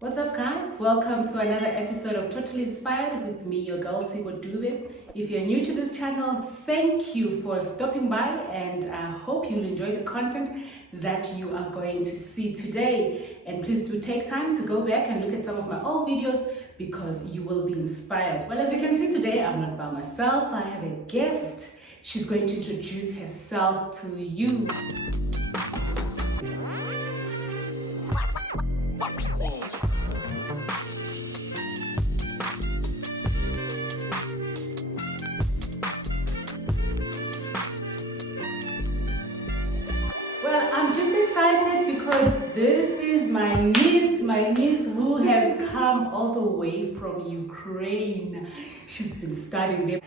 What's up, guys? Welcome to another episode of Totally Inspired with me, your girl Sibo Dube. If you're new to this channel, thank you for stopping by, and I hope you'll enjoy the content that you are going to see today. And please do take time to go back and look at some of my old videos because you will be inspired. Well, as you can see today, I'm not by myself. I have a guest. She's going to introduce herself to you. Well, I'm just excited because this is my niece who has come all the way from Ukraine. She's been studying there.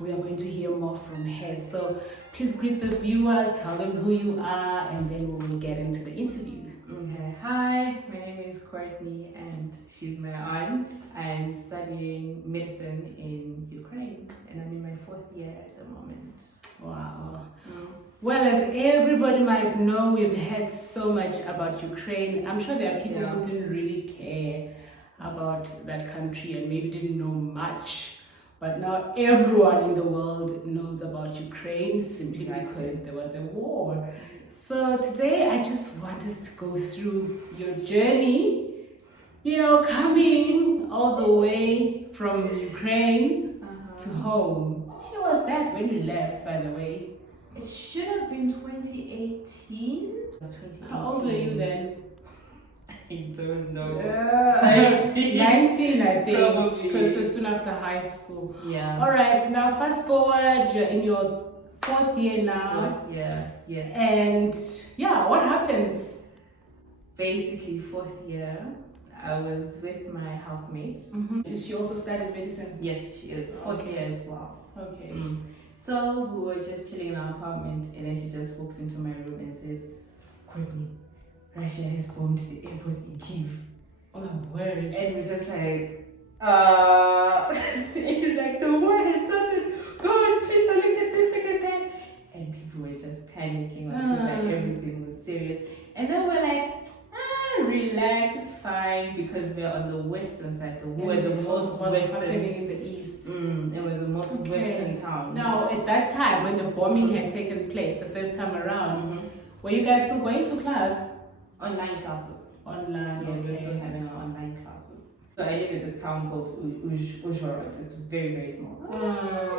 We are going to hear more from her. So please greet the viewers, tell them who you are, and then we will get into the interview. Okay. Hi, my name is Courtney and she's my aunt. I'm studying medicine in Ukraine and I'm in my 4th year at the moment. Wow. Well, as everybody might know, we've heard so much about Ukraine. I'm sure there are people who didn't really care about that country and maybe didn't know much. But now everyone in the world knows about Ukraine simply because there was a war. So today I just want us to go through your journey, coming all the way from Ukraine to home. What year was that when you left, by the way? It should have been 2018. It was 2018. How old were you then? I don't know. 19, I think. Probably. Because it was soon after high school. Yeah. All right, now fast forward, you're in your 4th year now. Yeah. Yes. And what happens? Basically, 4th year, I was with my housemate. Is she also studying medicine? Yes, she is. 4th year as well. Okay. So we were just chilling in our apartment, and then she just walks into my room and says, "Courtney, Russia has bombed the airport in Kyiv." Oh my word. And we're just like, and she's like, "The war has started. Go on Twitter, look at this, look at that." And people were just panicking on Twitter. Everything was serious. And then we're like, relax, it's fine, because we're on the western side. We're the most western. Happening in the east. And we're the most western town. Now, at that time, when the bombing had taken place the first time around, were you guys still going to class? Online classes. Online, Yeah, we're still having our online classes. So I live in this town called Uzhhorod. It's very, very small.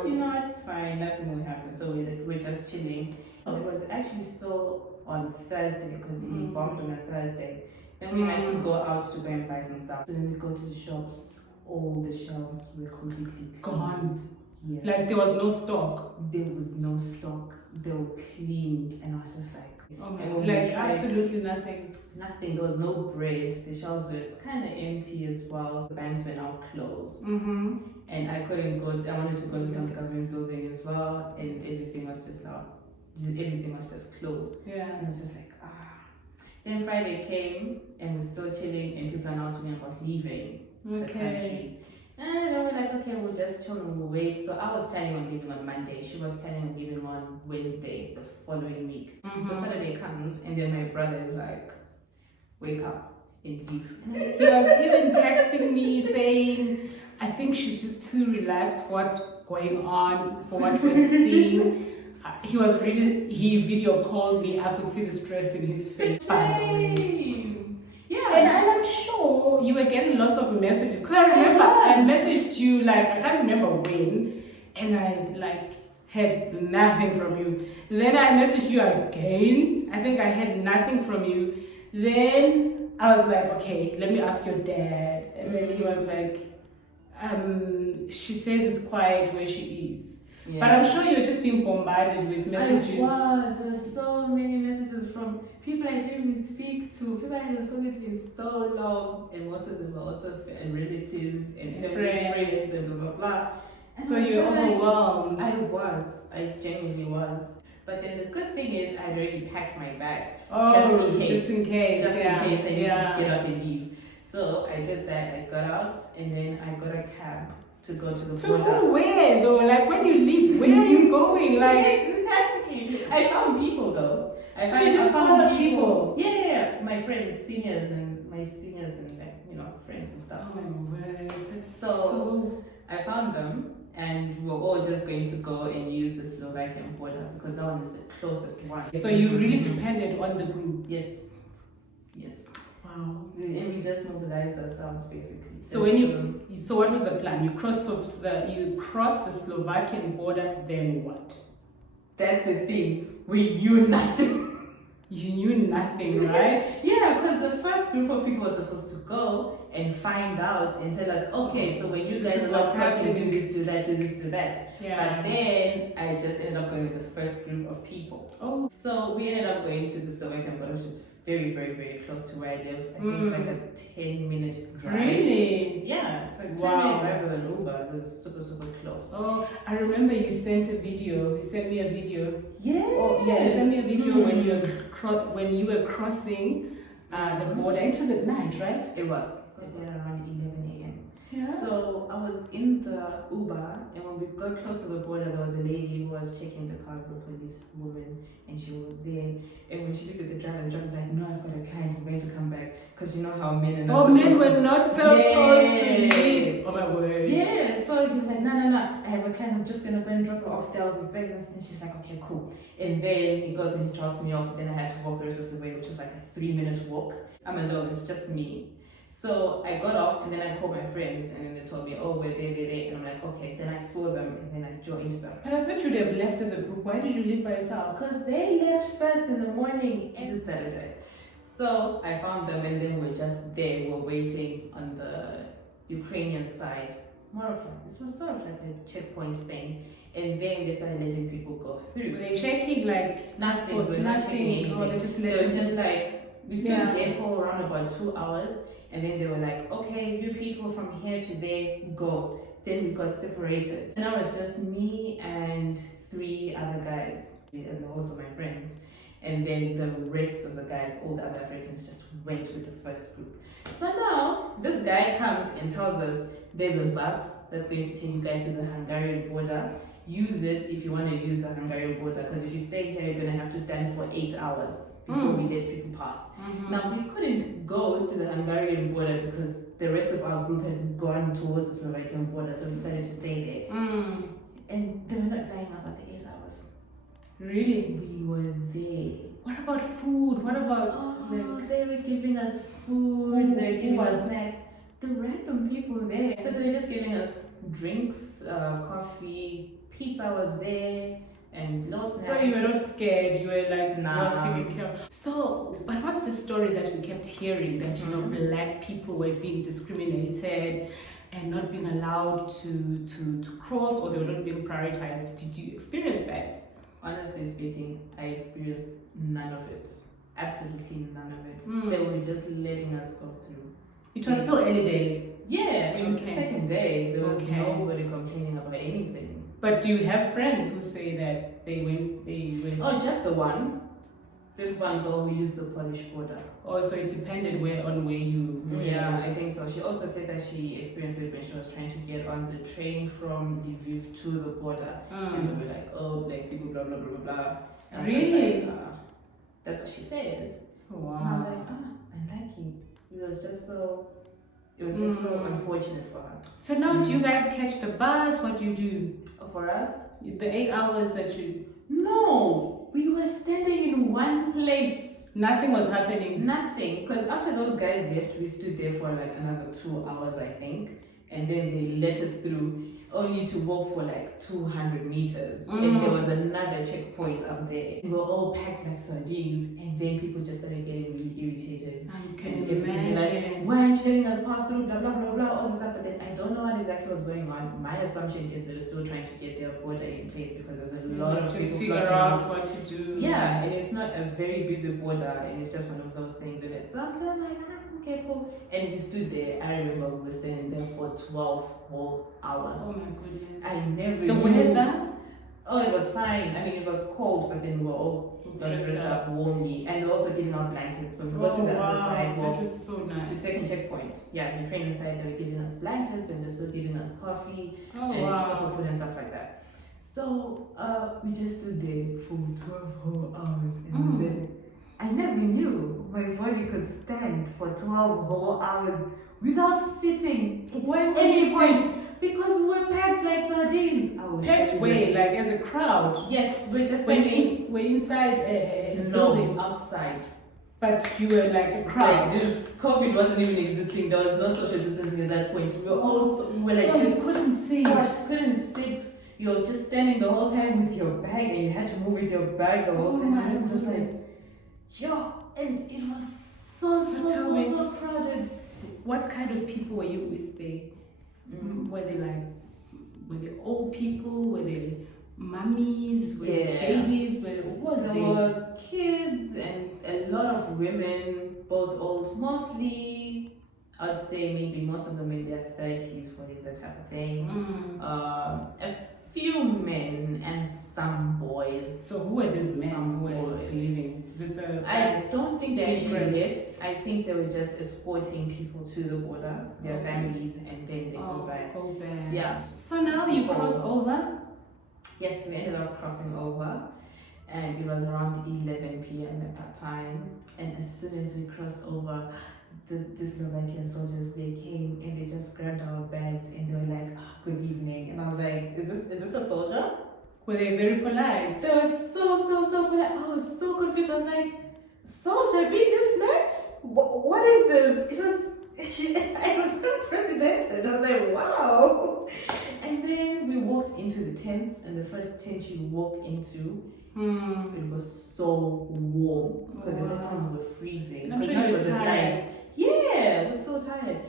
It's fine, nothing will happen. So we're just chilling. It was actually still on Thursday because we bombed on a Thursday. Then we had to go out to go and buy some stuff. So then we go to the shops. All the shelves were completely gone. Yes. Like there was no stock. There was no stock. They were cleaned, and I was just like, absolutely nothing. Nothing. There was no bread. The shelves were kind of empty as well. The banks were now closed, and I couldn't go. I wanted to go to some government building as well, and everything was just closed. Yeah. And I was just like, Then Friday came, and we're still chilling, and people announced me about leaving the country. And then we're like, okay, we'll just chill and we'll wait. So I was planning on leaving on Monday. She was planning on leaving on Wednesday, the following week. So Saturday comes, and then my brother is like, wake up and leave. He was even texting me saying, I think she's just too relaxed for what's going on, for what we're seeing. He video called me. I could see the stress in his face. Yeah, and I'm sure you were getting lots of messages. Because I remember I messaged you, I can't remember when, and I had nothing from you. Then I messaged you again. I think I had nothing from you. Then I was like, okay, let me ask your dad. And then he was like, she says it's quiet where she is. Yeah. But I'm sure you're just being bombarded with messages. There were so many messages from people I didn't even speak to, people I hadn't spoken to in so long, and most of them were also relatives and friends and blah blah blah. And so you're overwhelmed. I genuinely was. But then the good thing is I'd already packed my bag just in case I need to get up and leave. So I did that. I got out, and then I got a cab to go to the border. To where though? When you leave, where are you going? Exactly. I found people though. So you just found people? Yeah. My friends, seniors, and my my singers and like, friends and stuff. Oh my word. That's So I found them and we were all just going to go and use the Slovakian border because that one is the closest one. So you really depended on the group. Yes. Wow. And we just mobilized ourselves basically. So so what was the plan? You crossed the Slovakian border, then what? That's the thing. We knew nothing. You knew nothing, right? Yeah, because the first group of people were supposed to go and find out and tell us, okay, so when you guys are crossing, do this, do that, do this, do that. Yeah. But then I just ended up going with the first group of people. Oh. So we ended up going to the Slovakian border, which is very, very, very close to where I live. I think like a 10-minute drive. Really? Yeah, it's like 10-minute Wow. drive with an Uber. It was super, super close. Oh, I remember you sent a video. You sent me a video. Yeah. Oh, yeah. You sent me a video when you were crossing the border. It was at night, right? It was. Got there around 11 a.m. Yeah. So I was in the Uber, and when we got close to the border, there was a lady who was checking the cars, a police woman, and she was there. And when she looked at the driver was like, "No, I've got a client. I'm going to come back." Because you know how men are not. Oh, men were not supposed to Yeah. leave. Oh my word. Yeah. So he was like, "No. I have a client. I'm just gonna go and drop her off there. I'll be back." And she's like, "Okay, cool." And then he goes and he drops me off. Then I had to walk the rest of the way, which is like a 3-minute walk. I'm alone. It's just me. So I got off and then I called my friends and then they told me, "Oh, we're there. And I'm like, okay. Then I saw them and then I joined them. But I thought you'd have left as a group. Why did you leave by yourself? Because they left first in the morning. It's a Saturday. So I found them and then we're just there. We're waiting on the Ukrainian side. This was sort of like a checkpoint thing. And then they started letting people go through. Were they checking like Nothing. Oh, We're not checking anything. Oh, they just They let were them- just like, we stood Yeah. there for around about 2 hours. And then they were like, okay, you people from here to there, go. Then we got separated. And now it's just me and 3 other guys, and also my friends. And then the rest of the guys, all the other Africans, just went with the first group. So now this guy comes and tells us there's a bus that's going to take you guys to the Hungarian border. Use it if you want to use the Hungarian border, because if you stay here, you're going to have to stand for 8 hours before we let people pass. Now, we couldn't go to the Hungarian border because the rest of our group has gone towards the Slovakian border, so we decided to stay there. And they were not lying about the 8 hours. Really? We were there. What about food? What about They were giving us food, they were giving us snacks. The random people there. So they were just giving us drinks, coffee, pizza was there, and lots of So you were not scared, you were like Nah. well taken care of. So, but what's the story that we kept hearing that black people were being discriminated and not being allowed to cross, or they were not being prioritized? Did you experience that? Honestly speaking, I experienced none of it. Absolutely none of it. Mm. They were just letting us go through. It was still early days. Yeah, it was the Okay. second day. There was Okay. nobody complaining about anything. But do you have friends who say that they went? Oh, just the one. This one girl who used the Polish border. Oh, so it depended on where you. Yeah, I think so. She also said that she experienced it when she was trying to get on the train from Lviv to the border. And they were like, oh, black people, blah, blah, blah, blah, blah. And I was just Really? like, that's what she said. Wow. And I was like, unlucky. It was just so unfortunate for her. So now, do you guys catch the bus? What do you do? For us? The 8 hours that you. No, we were standing in one place. Nothing was happening. Nothing. Because after those guys left, we stood there for like another 2 hours, I think. And then they let us through, only to walk for like 200 meters. And there was another checkpoint up there. We were all packed like sardines. And then people just started getting really irritated. I can And everything, imagine. why aren't you letting us pass through, blah, blah, blah, blah, all this stuff. But then I don't know what exactly was going on. My assumption is they're still trying to get their border in place because there's a lot of Just people figure flocking out out. what to do. Yeah, and it's not a very busy border, and it's just one of those things in it. So I'm like, okay, cool. And we stood there. I remember we were standing there for 12 whole hours. Oh my goodness. I never The knew. weather? Oh, it was fine. I mean, it was cold, but then we were all dressed up warmly, and we were also giving out blankets when we got to the other side. That Well, was so the nice. second checkpoint, yeah, Ukrainian side, they were giving us blankets and they're still giving us coffee Oh and proper wow. food and stuff like that. So we just stood there for 12 whole hours and we said, I never knew my body could stand for 12 whole hours without sitting at When any you point. sit? Because we were packed like sardines. I was Packed shaking way, my like head. as a crowd. Yes, we're just When standing. we're inside a No, building, outside. but you were like a crowd. Like this, COVID wasn't even existing. There was no social distancing at that point. We were all we were like So you this. couldn't see. Squash, couldn't sit. You're just standing the whole time with your bag, and you had to move with your bag the whole Oh time. my And I'm just like, goodness. yeah, and it was so So so tell so, me. so crowded. What kind of people were you with there? Were they old people? Were they mummies? Were they Yeah. babies? What was There there? were kids and a lot of women, both old, mostly. I'd say maybe most of them in their 30s, 40s, that type of thing. A few men and some boys. So who were these men Some who were boys. leaving? Did the I don't think they Age actually groups. left. I think they were just escorting people to the border, their Okay. families, and then they go back. Go back. Yeah. So now you cross over. Yes, we ended up crossing over, and it was around 11 p.m. at that time. And as soon as we crossed over, the Slovakian soldiers, they came and they just grabbed our bags and they were like, "Ah, good evening." And I was like, is this a soldier? Were they very polite? They were so polite. I was so confused. I was like, soldier, being this nice? What is this? I was unprecedented. I was like, wow. And then we walked into the tents, and the first tent you walk into, it was so warm because at that time we were freezing. I'm Because sure now you it were was at tired. night. Yeah, I was so tired.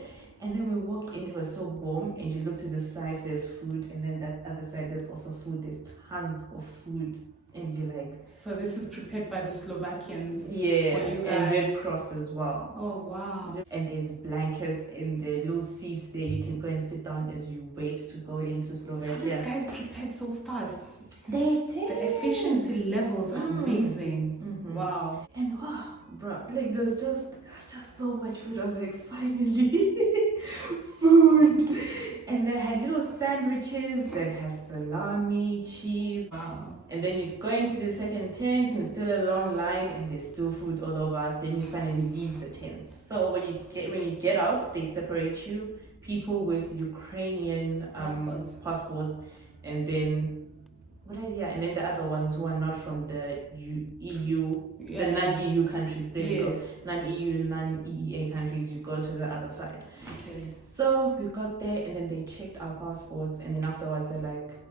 And then we walked in, it was so warm, and you look to the side, there's food, and then that other side, there's also food, there's tons of food, and you're like, So this is prepared by the Slovakians. yeah, For you and guys. Red Cross as well. Oh wow. And there's blankets in the little seats there, you can go and sit down as you wait to go into So these Slovakia. guys prepared so fast. They did. The efficiency levels are amazing. Mhm. Wow. And wow, bro, like there's just so much food. I was like, finally, food. And they had little sandwiches that have salami, cheese. Wow. And then you go into the second tent and still a long line, and there's still food all over. Then you finally leave the tents. So when you get out, they separate you. People with Ukrainian passports, and then and then the other ones who are not from the EU, the non-EU countries. There you go. Non-EU, non-EEA countries. You go to the other side. Okay. So we got there, and then they checked our passports, and then afterwards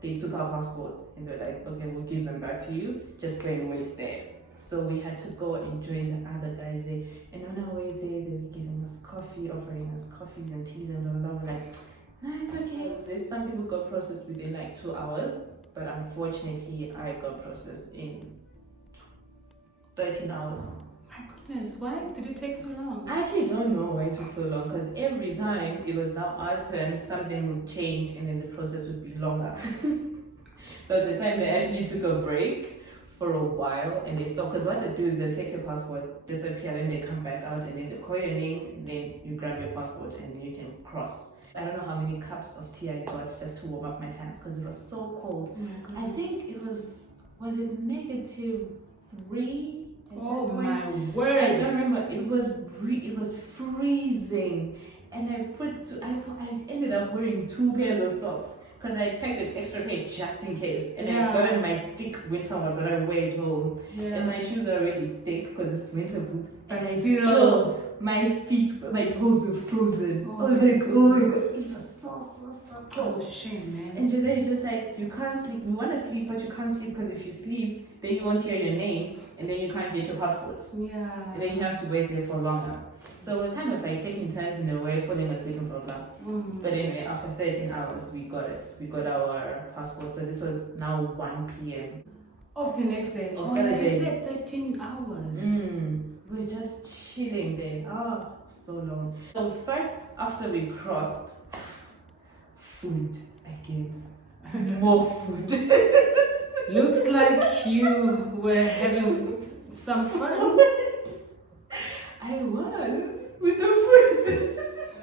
they took our passports, and they're like, okay, we'll give them back to you. Just go and wait there. So we had to go and join the other guys there, and on our way there, they were giving us coffee, offering us coffees and teas and blah blah blah. We're like, no, it's okay. Some people got processed within like 2 hours, but unfortunately, I got processed in 13 hours. My goodness, why did it take so long? I actually don't know why it took so long, because every time it was now our turn, something would change and then the process would be longer. But the time they actually took a break for a while and they stopped, because what they do is they take your passport, disappear, then they come back out and then they call your name, and then you grab your passport and then you can cross. I don't know how many cups of tea I got just to warm up my hands because it was so cold. Oh my I goodness. think it was it -3? At Oh that point? my I word. don't remember. It was freezing, and I ended up wearing 2 pairs of socks because I packed an extra pair just in case, and I got in my thick winter ones that I wear at home, and my shoes are already thick because it's winter boots, and I still my toes were frozen. Oh I was like, oh my god, it was so Oh, cold. shame, man. And you're there, it's just like, you can't sleep. You want to sleep, but you can't sleep because if you sleep, then you won't hear your name, and then you can't get your passport. Yeah. And then you have to wait there for longer. So we're kind of like taking turns in a way, falling asleep and blah blah. But anyway, after 13 hours, we got it. We got our passport. So this was now 1 p.m. Of the next day. Of Oh, Saturday. you said 13 hours. We're just chilling there. Oh, so long. So first, after we crossed, food again. More food. Looks like you were having some fun. I was with the food.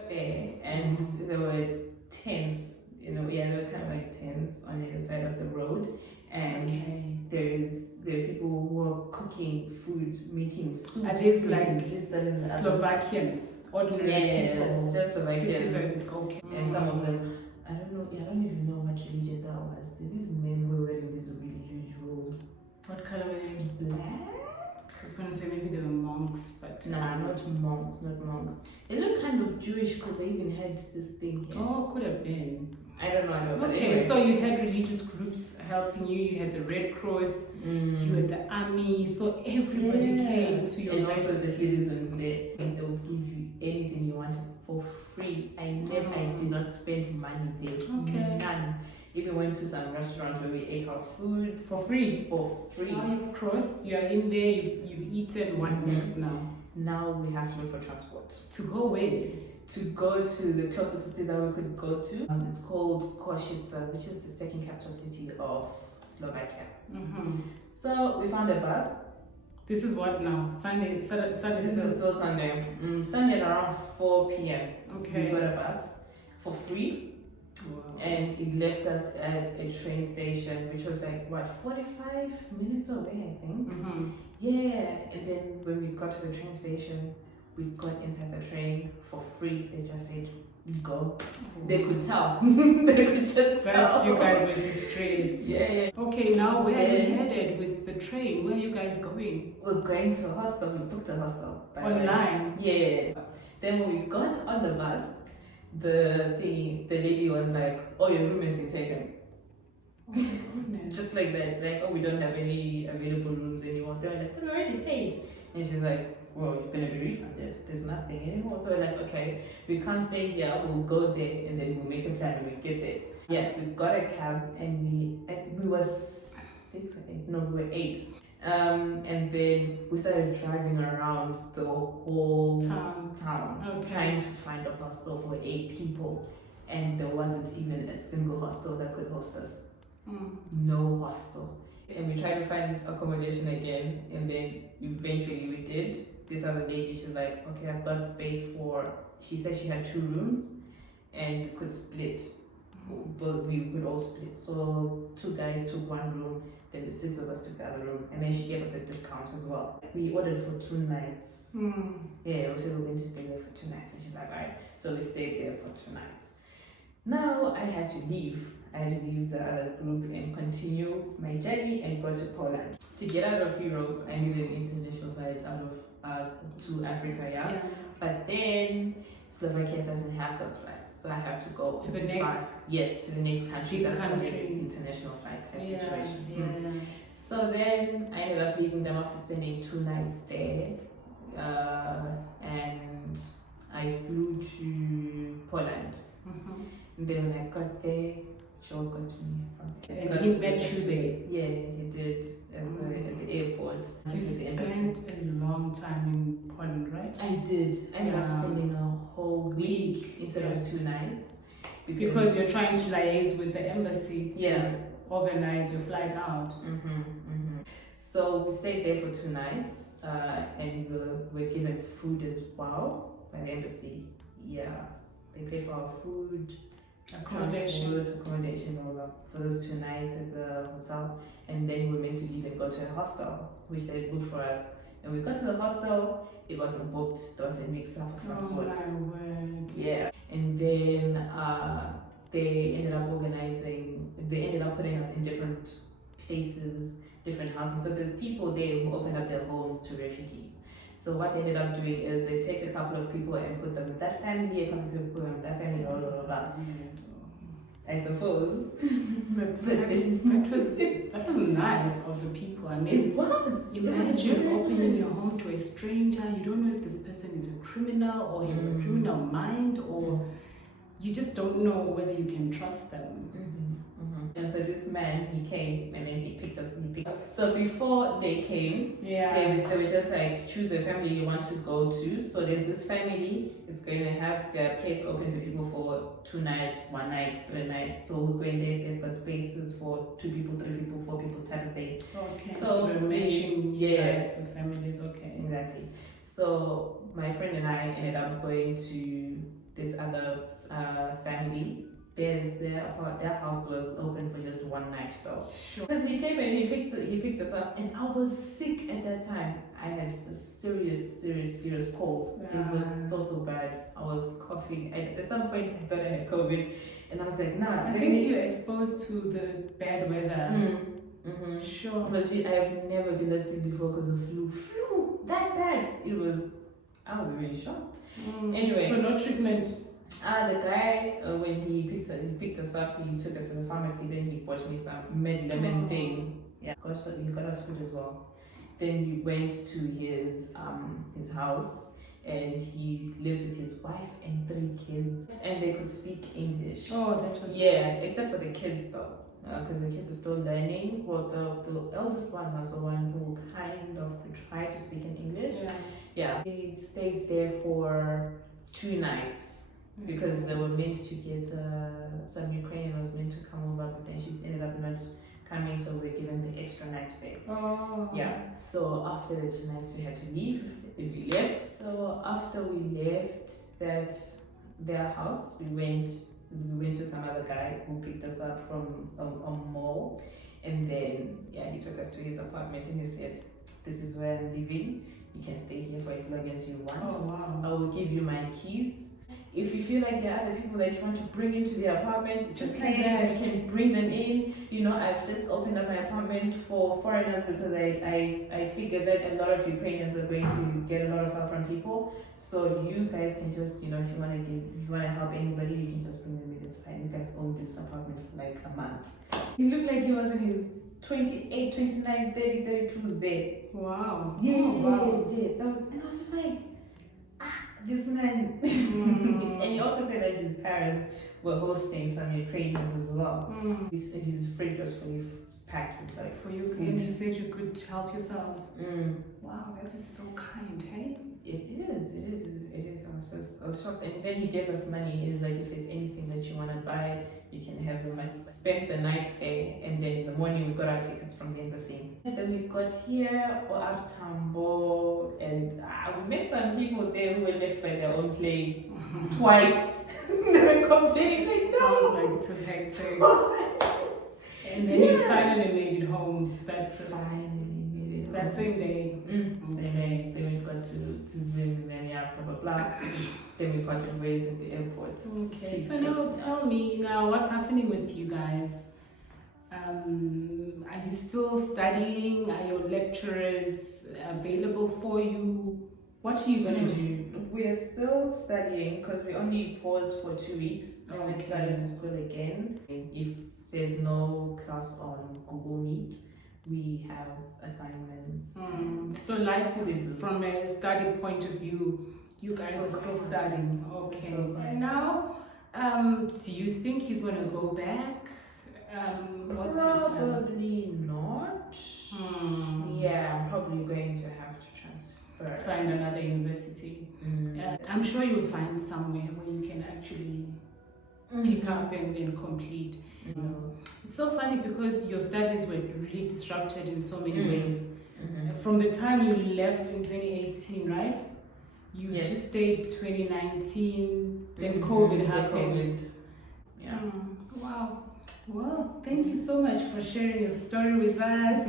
Okay, and there were tents, there were kind of like tents on either side of the road, and there are people who are cooking food, making soups. Are these like this, that, and the other. Slovakians? Ordinary people? It's just Slovakians. Citizens, okay. And some of them, I don't even know what religion that was. There's these men who were wearing these really huge robes. What color were they? Black? I was going to say maybe they were monks, but... Nah, not monks. They look kind of Jewish because they even had this thing here. Oh, could have been. I don't know. But Okay, anyway. so you had religious groups helping you. You had the Red Cross, you had the army, so everybody came to your and also rescue. the citizens there. And they will give you anything you want for free. I did not spend money there. Okay. None. Even went to some restaurant where we ate our food For free. for free. Now you've crossed, you are in there, you've eaten. What next now? Now we have to wait for transport. To go away. To go to the closest city that we could go to. It's called Košice, which is the second capital city of Slovakia. So we found a bus. This is what now? Sunday. This is still Sunday. Sunday at around 4 p.m. Okay. We got a bus for free. Wow. And it left us at a train station, which was like, 45 minutes away, I think. Yeah, and then when we got to the train station, we got inside the train for free. They just said, go. They could tell. They could just That tell. you guys were distressed. Yeah. Okay, now where are you headed with the train? Where are you guys going? We're going to a hostel. We booked a hostel. by the way. Online? Yeah. Then when we got on the bus, the lady was like, oh, your room has been taken. Just like that. It's like, oh, we don't have any available rooms anymore. They were like, but we already paid. And she's like, well, you're going to be refunded. There's nothing anymore. So we're like, okay, we can't stay here. We'll go there and then we'll make a plan when we get there. Yeah, we got a cab and we were 6 or 8. No, we were 8. And then we started driving around the whole town trying to find a hostel for 8 people. And there wasn't even a single hostel that could host us. No hostel. And we tried to find accommodation again, and then eventually we did. This other lady, she's like, okay, I've got space for, she said she had 2 rooms and could split. But we could all split. So 2 guys took 1 room, then the 6 of us took the other room, and then she gave us a discount as well. We ordered for 2 nights. Yeah, we said we're going to stay there for 2 nights, and she's like, alright. So we stayed there for 2 nights. Now I had to leave. I had to leave the other group and continue my journey and go to Poland. To get out of Europe, I needed an international flight out of to Africa, yeah? But then Slovakia doesn't have those flights, so I have to go to the next. Yes, to the next country. That's country. an international flight type situation. So then I ended up leaving them after spending 2 nights there, and I flew to Poland. And then when I got there, Joe got me from there. And he met you there? Yeah, he did at the airport. You spent a long time in Poland, right? I did. I ended up spending a whole week instead of 2 nights. Because you're trying to liaise with the embassy to organize your flight out. So we stayed there for 2 nights, and we were given food as well by the embassy. Yeah, they paid for our food, accommodation for those 2 nights at the hotel, and then we were meant to leave and go to a hostel, which they booked for us. And we got to the hostel, it wasn't booked. There was a mix-up of some sort. Oh my word! Yeah, and then they ended up putting us in different places, different houses. So there's people there who opened up their homes to refugees. So what they ended up doing is they take a couple of people and put them with that family, a couple of people with that family, blah, blah, blah, blah. I suppose. That was nice of the people. I mean, it was. Imagine opening your home to a stranger. You don't know if this person is a criminal or he has a criminal mind, or you just don't know whether you can trust them. And so this man, he came and then he picked us. So before they came, they were just like, choose a family you want to go to. So there's this family, it's going to have their place open to people for 2 nights, 1 night, 3 nights. So who's going there? They've got spaces for 2 people, 3 people, 4 people type of thing. Okay. So we're matching with families, okay. Exactly. So my friend and I ended up going to this other family. their house was open for just one night though. Sure. Because he came and he picked us up, and I was sick at that time. I had a serious cold. It was so bad. I was coughing. At some point, I thought I had COVID, and I was like, nah. I think you were exposed to the bad weather. Sure. Because I have never been that sick before because of flu. Flu that bad. I was really shocked. Anyway. So no treatment. The guy, when he picked us up, he took us to the pharmacy, then he bought me some med lemon thing. Yeah, he got us food as well. Then we went to his house, and he lives with his wife and 3 kids, and they could speak English. Oh, that was nice. Except for the kids though, because the kids are still learning. Well, the eldest one was the one who kind of could try to speak in English. Yeah. They stayed there for 2 nights. Because they were meant to get some Ukrainian was meant to come over, but then she ended up not coming, so we were given the extra night there. Oh. Yeah. So after the 2 nights, we had to leave. We left. So after we left their house, we went to some other guy who picked us up from a mall, and then he took us to his apartment, and he said, "This is where I'm living. You can stay here for as long as you want. Oh wow! I will give you my keys. If you feel like there are other people that you want to bring into the apartment, just like that, you can bring them in. You know, I've just opened up my apartment for foreigners because I figured that a lot of Ukrainians are going to get a lot of help from people. So you guys can just, if you want to help anybody, you can just bring them in. It's fine. You guys own this apartment for like a month." He looked like he was in his 28, 29, 30, 32s there. Wow. Yeah, wow. And I was just like, this man. And he also said that his parents were hosting some Ukrainians as well. His fridge was fully packed with like for you, food. And he said you could help yourselves. Wow, that is so kind, hey? It is. I was shocked. And then he gave us money. He's like, if there's anything that you want to buy, you can have the money. Spent the night there, and then in the morning we got our tickets from the embassy. And then we got here, or Tambo, and we met some people there who were left by their own plane twice. They were complaining like, no. Sounds like it was hectic. And then you finally made it home. That same day. Same day. Then we got to Zim, and blah blah blah. Then we parted ways at the airport. Okay. So now tell me now, what's happening with you guys? Are you still studying? Are your lecturers available for you? What are you gonna do? We are still studying because we only paused for 2 weeks. Then we started school again. If there's no class on Google Meet, we have assignments. So life is from a study point of view. You guys are still studying. Okay. And now, do you think you're gonna go back? Probably not. Yeah, I'm probably going to have to transfer. Find another university. I'm sure you'll find somewhere where you can actually pick up and complete. It's so funny because your studies were really disrupted in so many ways. From the time you left in 2018, right? You just stayed 2019, then COVID happened. Yeah. Wow. Well, thank you so much for sharing your story with us.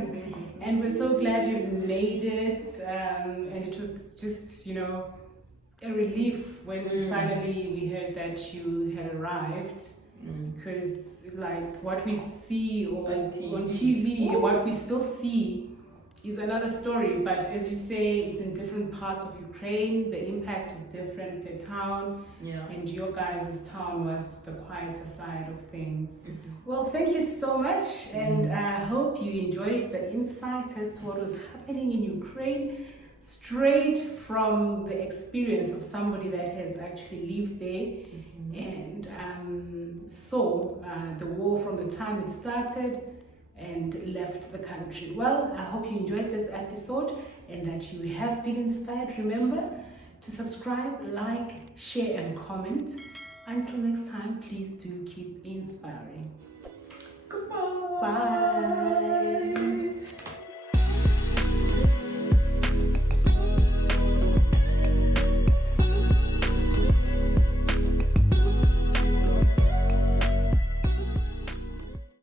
And we're so glad you've made it. And it was just, a relief when finally we heard that you had arrived. Because like what we see on TV, what we still see is another story, but as you say, it's in different parts of Ukraine. The impact is different per town, and your guys' town was the quieter side of things. Well, thank you so much, and I hope you enjoyed the insight as to what was happening in Ukraine, straight from the experience of somebody that has actually lived there and saw the war from the time it started and left the country. Well, I hope you enjoyed this episode and that you have been inspired. Remember to subscribe, like, share and comment. Until next time, please do keep inspiring. Goodbye. Bye.